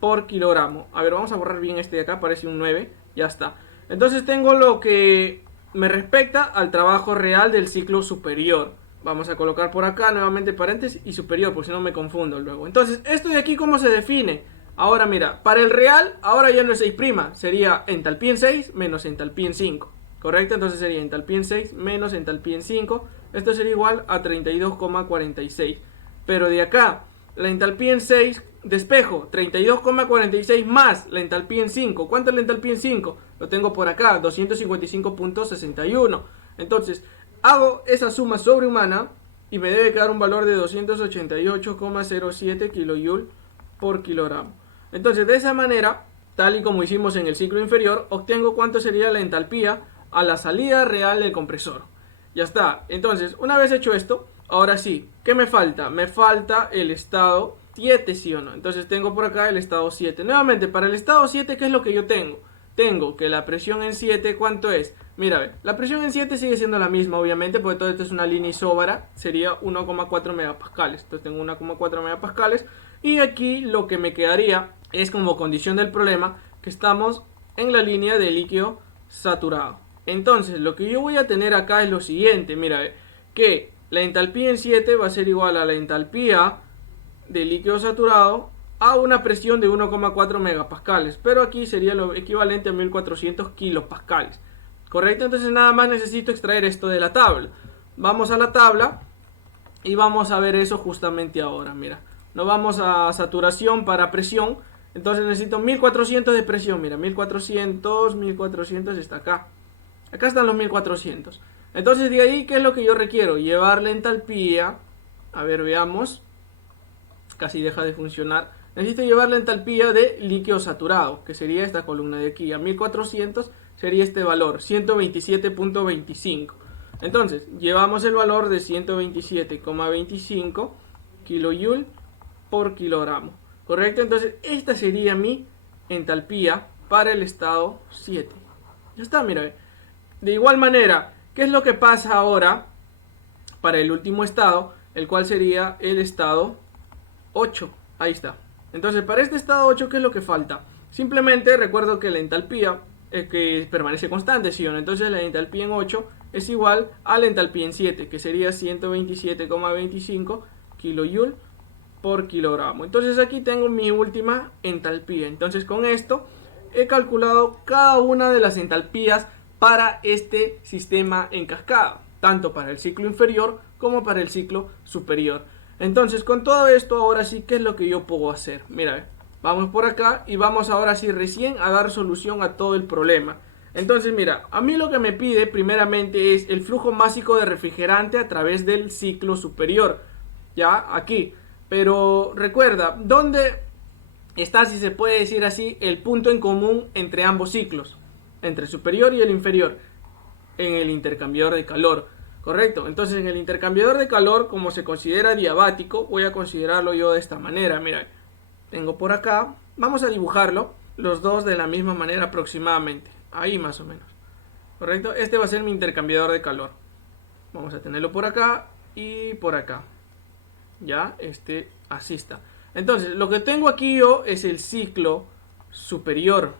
por kilogramo. A ver, vamos a borrar bien este de acá, parece un 9, ya está. Entonces tengo lo que me respecta al trabajo real del ciclo superior. Vamos a colocar por acá nuevamente paréntesis y superior, porque si no me confundo luego. Entonces, esto de aquí, ¿cómo se define? Ahora mira, para el real, ahora ya no es 6', sería entalpía en 6 menos entalpía en 5. ¿Correcto? Entonces sería entalpía en 6 menos entalpía en 5. Esto sería igual a 32,46. Pero de acá, la entalpía en 6, despejo, 32,46 más la entalpía en 5. ¿Cuánto es la entalpía en 5? Lo tengo por acá, 255.61. Entonces, hago esa suma sobrehumana y me debe quedar un valor de 288,07 kJ por kilogramo. Entonces, de esa manera, tal y como hicimos en el ciclo inferior, obtengo cuánto sería la entalpía a la salida real del compresor. Ya está. Entonces, una vez hecho esto, ahora sí, ¿qué me falta? Me falta el estado 7, ¿sí o no? Entonces tengo por acá el estado 7. Nuevamente, para el estado 7, ¿qué es lo que yo tengo? Tengo que la presión en 7, ¿cuánto es? Mira, la presión en 7 sigue siendo la misma, obviamente, porque todo esto es una línea isóbara, sería 1,4 megapascales. Entonces tengo 1,4 megapascales. Y aquí lo que me quedaría es como condición del problema que estamos en la línea de líquido saturado. Entonces, lo que yo voy a tener acá es lo siguiente, mira, que la entalpía en 7 va a ser igual a la entalpía de líquido saturado a una presión de 1,4 megapascales, pero aquí sería lo equivalente a 1400 kilopascales, ¿correcto? Entonces nada más necesito extraer esto de la tabla. Vamos a la tabla y vamos a ver eso justamente ahora, mira. Nos vamos a saturación para presión, entonces necesito 1400 de presión, mira, 1400 está acá. Acá están los 1400. Entonces de ahí, ¿qué es lo que yo requiero? Llevar la entalpía. A ver, veamos. Casi deja de funcionar. Necesito llevar la entalpía de líquido saturado, que sería esta columna de aquí. A 1400 sería este valor, 127.25. Entonces, llevamos el valor de 127,25 kJ por kilogramo. ¿Correcto? Entonces, esta sería mi entalpía para el estado 7. Ya está, mira. De igual manera, ¿qué es lo que pasa ahora para el último estado? El cual sería el estado 8. Ahí está. Entonces, para este estado 8, ¿qué es lo que falta? Simplemente recuerdo que la entalpía que permanece constante, ¿sí o no? Entonces, la entalpía en 8 es igual a la entalpía en 7, que sería 127,25 kJ por kilogramo. Entonces, aquí tengo mi última entalpía. Entonces, con esto he calculado cada una de las entalpías para este sistema en cascada, tanto para el ciclo inferior como para el ciclo superior. Entonces, con todo esto, ahora sí, ¿qué es lo que yo puedo hacer? Mira, vamos por acá y vamos ahora sí recién a dar solución a todo el problema. Entonces, mira, a mí lo que me pide primeramente es el flujo másico de refrigerante a través del ciclo superior. Ya, aquí. Pero recuerda, ¿dónde está, si se puede decir así, el punto en común entre ambos ciclos? Entre el superior y el inferior, en el intercambiador de calor, ¿correcto? Entonces, en el intercambiador de calor, como se considera diabático, voy a considerarlo yo de esta manera. Mira, tengo por acá, vamos a dibujarlo, los dos de la misma manera aproximadamente, ahí más o menos, ¿correcto? Este va a ser mi intercambiador de calor. Vamos a tenerlo por acá y por acá. Ya, así está. Entonces, lo que tengo aquí yo es el ciclo superior.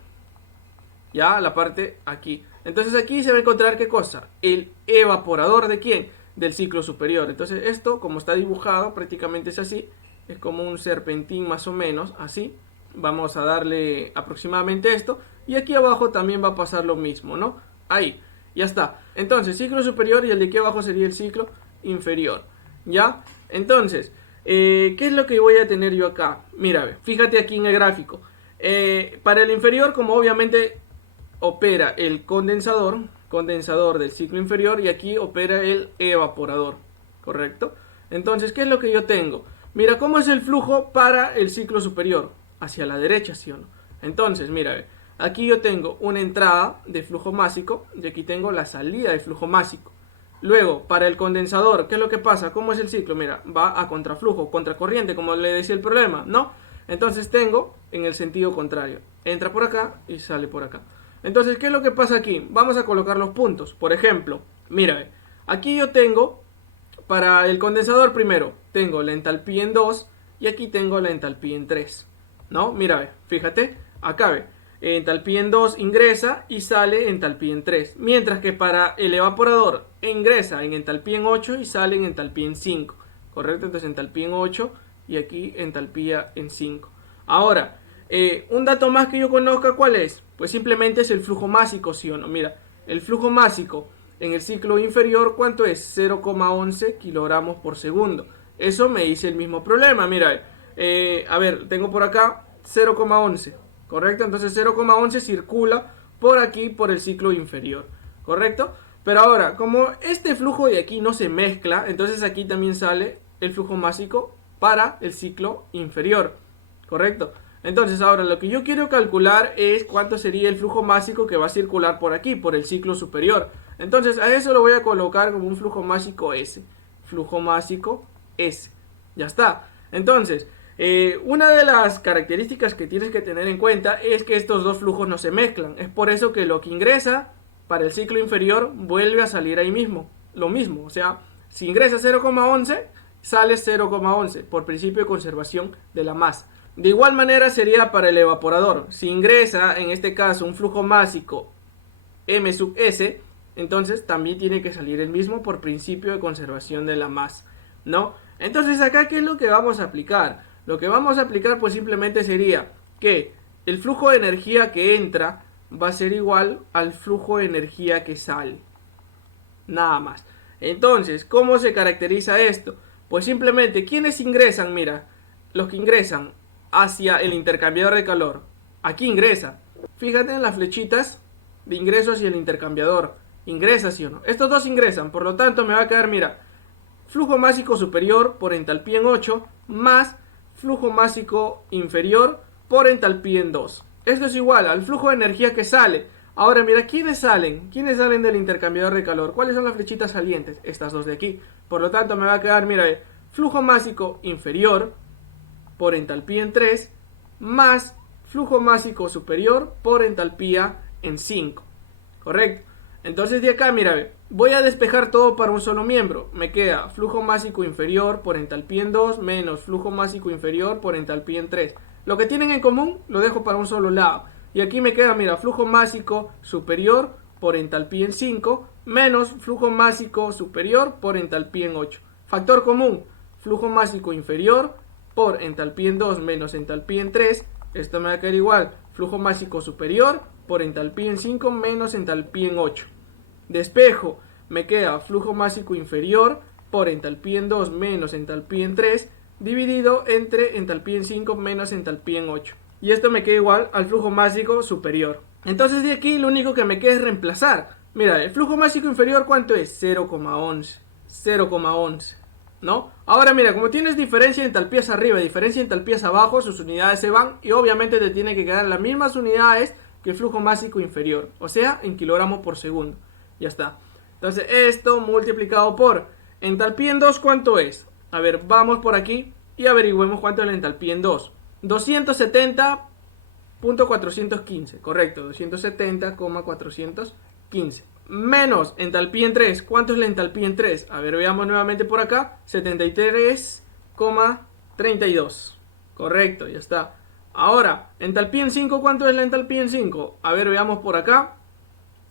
Ya, la parte aquí. Entonces aquí se va a encontrar, ¿qué cosa? El evaporador, ¿de quién? Del ciclo superior. Entonces esto, como está dibujado, prácticamente es así. Es como un serpentín más o menos, así. Vamos a darle aproximadamente esto. Y aquí abajo también va a pasar lo mismo, ¿no? Ahí, ya está. Entonces, ciclo superior y el de aquí abajo sería el ciclo inferior. ¿Ya? Entonces, ¿qué es lo que voy a tener yo acá? Mira, fíjate aquí en el gráfico. Para el inferior, como obviamente opera el condensador del ciclo inferior, y aquí opera el evaporador, ¿correcto? Entonces, ¿qué es lo que yo tengo? Mira, ¿cómo es el flujo para el ciclo superior? Hacia la derecha, ¿sí o no? Entonces, mira, aquí yo tengo una entrada de flujo másico y aquí tengo la salida de flujo másico. Luego, para el condensador, ¿qué es lo que pasa? ¿Cómo es el ciclo? Mira, va a contraflujo, contracorriente, como le decía el problema, ¿no? Entonces tengo en el sentido contrario. Entra por acá y sale por acá. Entonces, ¿qué es lo que pasa aquí? Vamos a colocar los puntos. Por ejemplo, mira, aquí yo tengo, para el condensador primero, tengo la entalpía en 2 y aquí tengo la entalpía en 3. ¿no? Mira, ve, fíjate, acá ve, entalpía en 2 ingresa y sale entalpía en 3, mientras que para el evaporador ingresa en entalpía en 8 y sale en entalpía en 5, ¿correcto? Entonces entalpía en 8 y aquí entalpía en 5. Ahora, un dato más que yo conozca, ¿cuál es? Pues simplemente es el flujo másico, ¿sí o no? Mira, el flujo másico en el ciclo inferior, ¿cuánto es? 0,11 kilogramos por segundo. Eso me dice el mismo problema, mira, a ver, tengo por acá 0,11, ¿correcto? Entonces 0,11 circula por aquí, por el ciclo inferior, ¿correcto? Pero ahora, como este flujo de aquí no se mezcla, entonces aquí también sale el flujo másico para el ciclo inferior, ¿correcto? Entonces ahora lo que yo quiero calcular es cuánto sería el flujo másico que va a circular por aquí, por el ciclo superior. Entonces a eso lo voy a colocar como un flujo másico S. Flujo másico S. Ya está. Entonces, una de las características que tienes que tener en cuenta es que estos dos flujos no se mezclan. Es por eso que lo que ingresa para el ciclo inferior vuelve a salir ahí mismo. Lo mismo. O sea, si ingresa 0,11, sale 0,11 por principio de conservación de la masa. De igual manera sería para el evaporador. Si ingresa, en este caso, un flujo másico M sub S, entonces también tiene que salir el mismo por principio de conservación de la masa, ¿no? Entonces acá, ¿qué es lo que vamos a aplicar? Lo que vamos a aplicar pues simplemente sería que el flujo de energía que entra va a ser igual al flujo de energía que sale. Nada más. Entonces, ¿cómo se caracteriza esto? Pues simplemente, ¿quiénes ingresan? Mira, los que ingresan hacia el intercambiador de calor. Aquí ingresa. Fíjate en las flechitas de ingreso hacia el intercambiador. Ingresa, ¿sí o no? Estos dos ingresan, por lo tanto me va a quedar, mira, flujo másico superior por entalpía en 8 más flujo másico inferior por entalpía en 2. Esto es igual al flujo de energía que sale. Ahora mira, ¿quiénes salen? ¿Quiénes salen del intercambiador de calor? ¿Cuáles son las flechitas salientes? Estas dos de aquí. Por lo tanto me va a quedar, mira, flujo másico inferior por entalpía en 3 más flujo másico superior por entalpía en 5. ¿Correcto? Entonces de acá, mira, voy a despejar todo para un solo miembro. Me queda flujo másico inferior por entalpía en 2 menos flujo másico inferior por entalpía en 3. Lo que tienen en común lo dejo para un solo lado. Y aquí me queda, mira, flujo másico superior por entalpía en 5 menos flujo másico superior por entalpía en 8. Factor común, flujo másico inferior por entalpía en 2 menos entalpía en 3. Esto me va a quedar igual, flujo másico superior por entalpía en 5 menos entalpía en 8. Despejo, me queda flujo másico inferior por entalpía en 2 menos entalpía en 3 dividido entre entalpía en 5 menos entalpía en 8. Y esto me queda igual al flujo másico superior. Entonces de aquí lo único que me queda es reemplazar. Mira, el flujo másico inferior, ¿cuánto es? 0,11. 0,11. ¿No? Ahora mira, como tienes diferencia de entalpías arriba y diferencia de entalpías abajo, sus unidades se van y obviamente te tienen que quedar las mismas unidades que el flujo másico inferior, o sea, en kilogramos por segundo. Ya está. Entonces esto multiplicado por entalpía en 2, ¿cuánto es? A ver, vamos por aquí y averigüemos cuánto es la entalpía en 2. 270.415, correcto, 270,415. Menos entalpía en 3. ¿Cuánto es la entalpía en 3? A ver, veamos nuevamente por acá. 73,32. Correcto, ya está. Ahora, entalpía en 5. ¿Cuánto es la entalpía en 5? A ver, veamos por acá.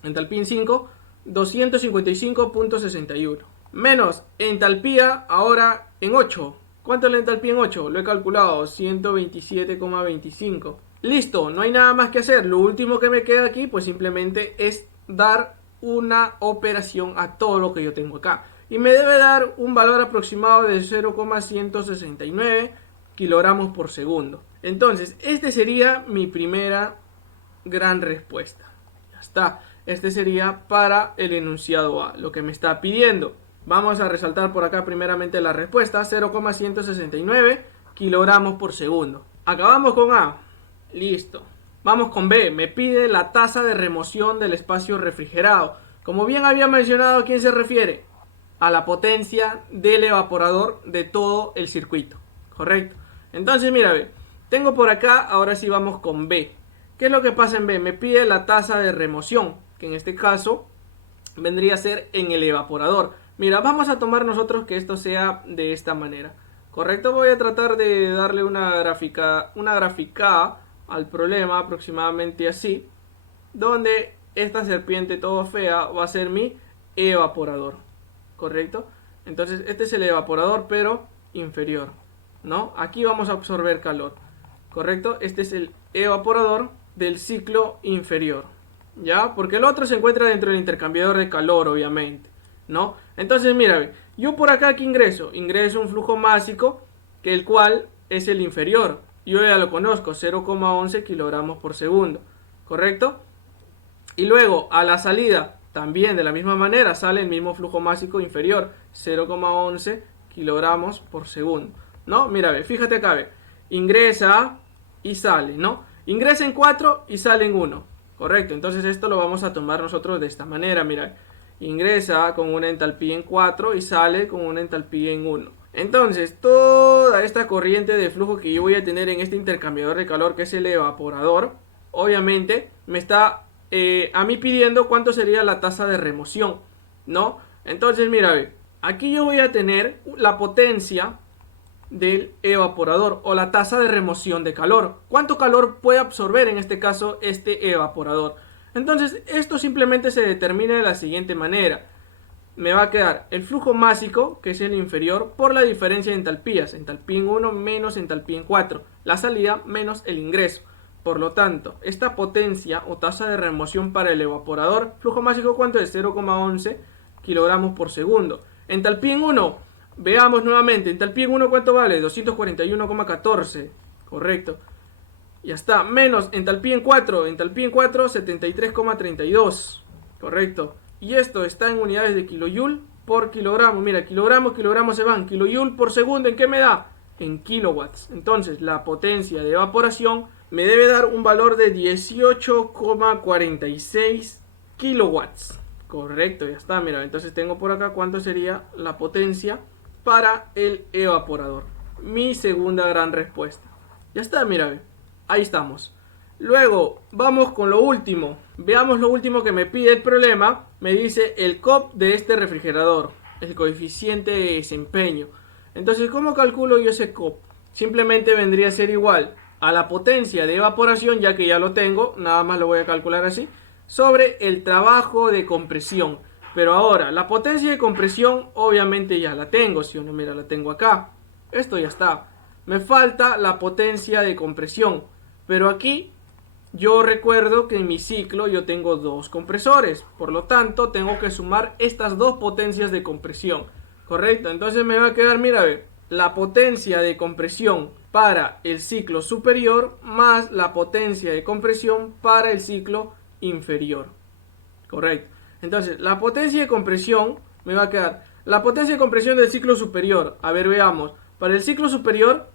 Entalpía en 5. 255.61. Menos entalpía ahora en 8. ¿Cuánto es la entalpía en 8? Lo he calculado. 127,25. Listo, no hay nada más que hacer. Lo último que me queda aquí, pues simplemente es dar una operación a todo lo que yo tengo acá y me debe dar un valor aproximado de 0,169 kilogramos por segundo. Entonces este sería mi primera gran respuesta. Ya está, este sería para el enunciado A, lo que me está pidiendo. Vamos a resaltar por acá primeramente la respuesta, 0,169 kilogramos por segundo. Acabamos con A, listo. Vamos con B, me pide la tasa de remoción del espacio refrigerado. Como bien había mencionado, ¿a quién se refiere? A la potencia del evaporador de todo el circuito, ¿correcto? Entonces mira, B, tengo por acá, ahora sí vamos con B. ¿Qué es lo que pasa en B? Me pide la tasa de remoción, que en este caso vendría a ser en el evaporador. Mira, vamos a tomar nosotros que esto sea de esta manera. Correcto, voy a tratar de darle una gráfica al problema aproximadamente así, donde esta serpiente todo fea va a ser mi evaporador. Correcto, entonces este es el evaporador pero inferior, ¿no? Aquí vamos a absorber calor. Correcto, este es el evaporador del ciclo inferior, ¿ya? Porque el otro se encuentra dentro del intercambiador de calor, obviamente, ¿no? Entonces, mira, yo por acá que ingreso un flujo másico, que el cual es el inferior. Yo ya lo conozco, 0,11 kilogramos por segundo, ¿correcto? Y luego, a la salida, también de la misma manera, sale el mismo flujo másico inferior, 0,11 kilogramos por segundo, ¿no? Mira, fíjate acá, ingresa y sale, ¿no? Ingresa en 4 y sale en 1, correcto. Entonces esto lo vamos a tomar nosotros de esta manera, mira. Ingresa con una entalpía en 4 y sale con una entalpía en 1. Entonces, toda esta corriente de flujo que yo voy a tener en este intercambiador de calor, que es el evaporador, obviamente me está a mí pidiendo cuánto sería la tasa de remoción, ¿no? Entonces, mira, aquí yo voy a tener la potencia del evaporador o la tasa de remoción de calor. ¿Cuánto calor puede absorber en este caso este evaporador? Entonces, esto simplemente se determina de la siguiente manera. Me va a quedar el flujo másico, que es el inferior, por la diferencia de entalpías. Entalpía en 1 menos entalpía en 4. La salida menos el ingreso. Por lo tanto, esta potencia o tasa de remoción para el evaporador, flujo másico, ¿cuánto es? 0,11 kilogramos por segundo. Entalpía en 1, veamos nuevamente. Entalpía en 1, ¿cuánto vale? 241,14. Correcto. Ya está. Menos entalpía en 4. Entalpía en 4, 73,32. Correcto. Y esto está en unidades de kilojoule por kilogramo. Mira, kilogramos se van. Kilojoule por segundo, ¿en qué me da? En kilowatts. Entonces, la potencia de evaporación me debe dar un valor de 18,46 kilowatts. Correcto, ya está. Mira, entonces tengo por acá cuánto sería la potencia para el evaporador. Mi segunda gran respuesta. Ya está, mira, ahí estamos. Luego, vamos con lo último. Veamos lo último que me pide el problema. Me dice el COP de este refrigerador, el coeficiente de desempeño. Entonces, ¿cómo calculo yo ese COP? Simplemente vendría a ser igual a la potencia de evaporación, ya que ya lo tengo, nada más lo voy a calcular así, sobre el trabajo de compresión. Pero ahora, la potencia de compresión obviamente ya la tengo, ¿sí o no? Mira, la tengo acá. Esto ya está. Me falta la potencia de compresión. Pero aquí yo recuerdo que en mi ciclo yo tengo dos compresores. Por lo tanto, tengo que sumar estas dos potencias de compresión. ¿Correcto? Entonces me va a quedar, mira, la potencia de compresión para el ciclo superior más la potencia de compresión para el ciclo inferior. Correcto. Entonces, la potencia de compresión me va a quedar la potencia de compresión del ciclo superior. A ver, veamos. Para el ciclo superior,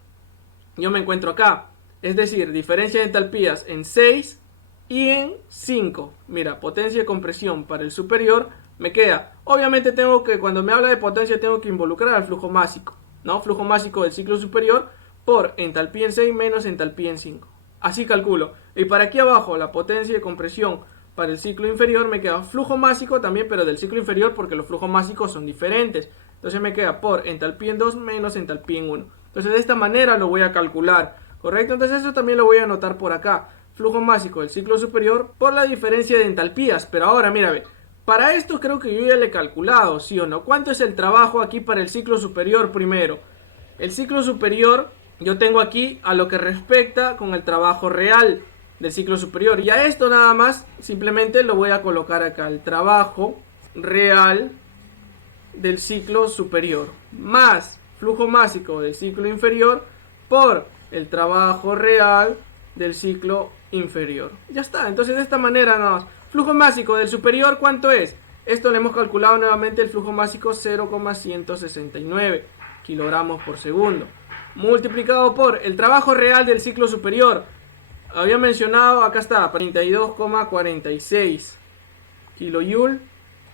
yo me encuentro acá. Es decir, diferencia de entalpías en 6 y en 5. Mira, potencia de compresión para el superior me queda. Obviamente tengo que, cuando me habla de potencia, tengo que involucrar al flujo másico, ¿no? Flujo másico del ciclo superior por entalpía en 6 menos entalpía en 5. Así calculo. Y para aquí abajo, la potencia de compresión para el ciclo inferior me queda flujo másico también, pero del ciclo inferior, porque los flujos másicos son diferentes. Entonces me queda por entalpía en 2 menos entalpía en 1. Entonces de esta manera lo voy a calcular. ¿Correcto? Entonces eso también lo voy a anotar por acá. Flujo másico del ciclo superior por la diferencia de entalpías. Pero ahora, mira, para esto creo que yo ya le he calculado, ¿sí o no? ¿Cuánto es el trabajo aquí para el ciclo superior primero? El ciclo superior yo tengo aquí a lo que respecta con el trabajo real del ciclo superior. Y a esto nada más simplemente lo voy a colocar acá. El trabajo real del ciclo superior más flujo másico del ciclo inferior por el trabajo real del ciclo inferior. Ya está, entonces de esta manera nada más. Flujo másico del superior, ¿cuánto es? Esto le hemos calculado nuevamente el flujo másico 0,169 kilogramos por segundo. Multiplicado por el trabajo real del ciclo superior. Había mencionado, acá está, 32,46 kilojoule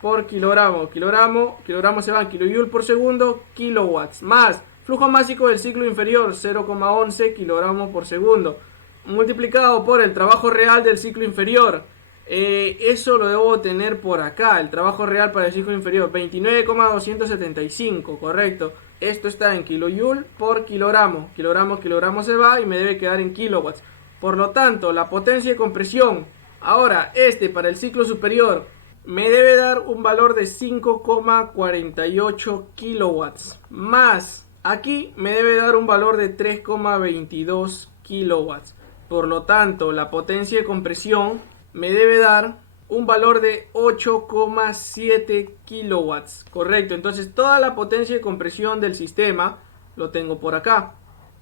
por kilogramo. Kilogramo se van, kilojoule por segundo, kilowatts. Más flujo másico del ciclo inferior, 0,11 kilogramos por segundo, multiplicado por el trabajo real del ciclo inferior. Eso lo debo tener por acá, el trabajo real para el ciclo inferior, 29,275, correcto. esto está en kilojoule por kilogramo. Kilogramo se va y me debe quedar en kilowatts. Por lo tanto, la potencia de compresión, ahora para el ciclo superior, me debe dar un valor de 5,48 kilowatts. Más, aquí me debe dar un valor de 3,22 kilowatts. Por lo tanto, la potencia de compresión me debe dar un valor de 8,7 kilowatts. Correcto, entonces toda la potencia de compresión del sistema lo tengo por acá.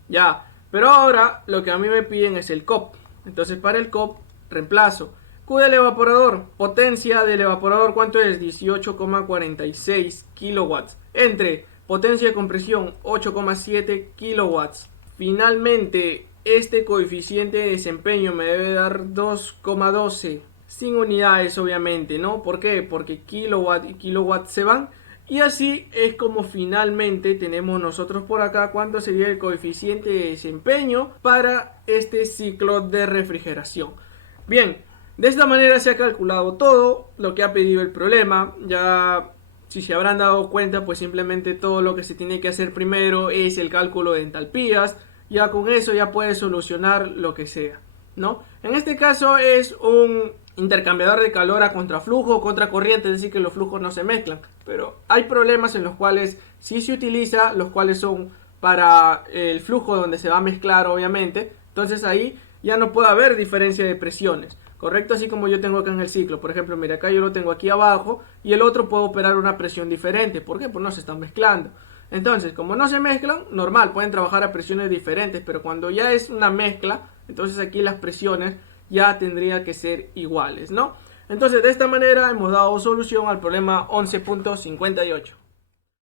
Ya, pero ahora lo que a mí me piden es el COP. Entonces para el COP reemplazo Q del evaporador, potencia del evaporador, ¿cuánto es? 18,46 kilowatts. Entre potencia de compresión 8,7 kilowatts. Finalmente, este coeficiente de desempeño me debe dar 2,12. Sin unidades, obviamente, ¿no? ¿Por qué? Porque kilowatt y kilowatt se van. Y así es como finalmente tenemos nosotros por acá cuánto sería el coeficiente de desempeño para este ciclo de refrigeración. Bien, de esta manera se ha calculado todo lo que ha pedido el problema. Ya, si se habrán dado cuenta, pues simplemente todo lo que se tiene que hacer primero es el cálculo de entalpías. Ya con eso ya puedes solucionar lo que sea, ¿no? En este caso es un intercambiador de calor a contraflujo o contracorriente, es decir, que los flujos no se mezclan. Pero hay problemas en los cuales sí se utiliza, los cuales son para el flujo donde se va a mezclar, obviamente. Entonces ahí ya no puede haber diferencia de presiones, ¿correcto? Así como yo tengo acá en el ciclo. Por ejemplo, mira, acá yo lo tengo aquí abajo y el otro puede operar una presión diferente. ¿Por qué? Pues no se están mezclando. Entonces, como no se mezclan, normal, pueden trabajar a presiones diferentes, pero cuando ya es una mezcla, entonces aquí las presiones ya tendrían que ser iguales, ¿no? Entonces, de esta manera hemos dado solución al problema 11.58.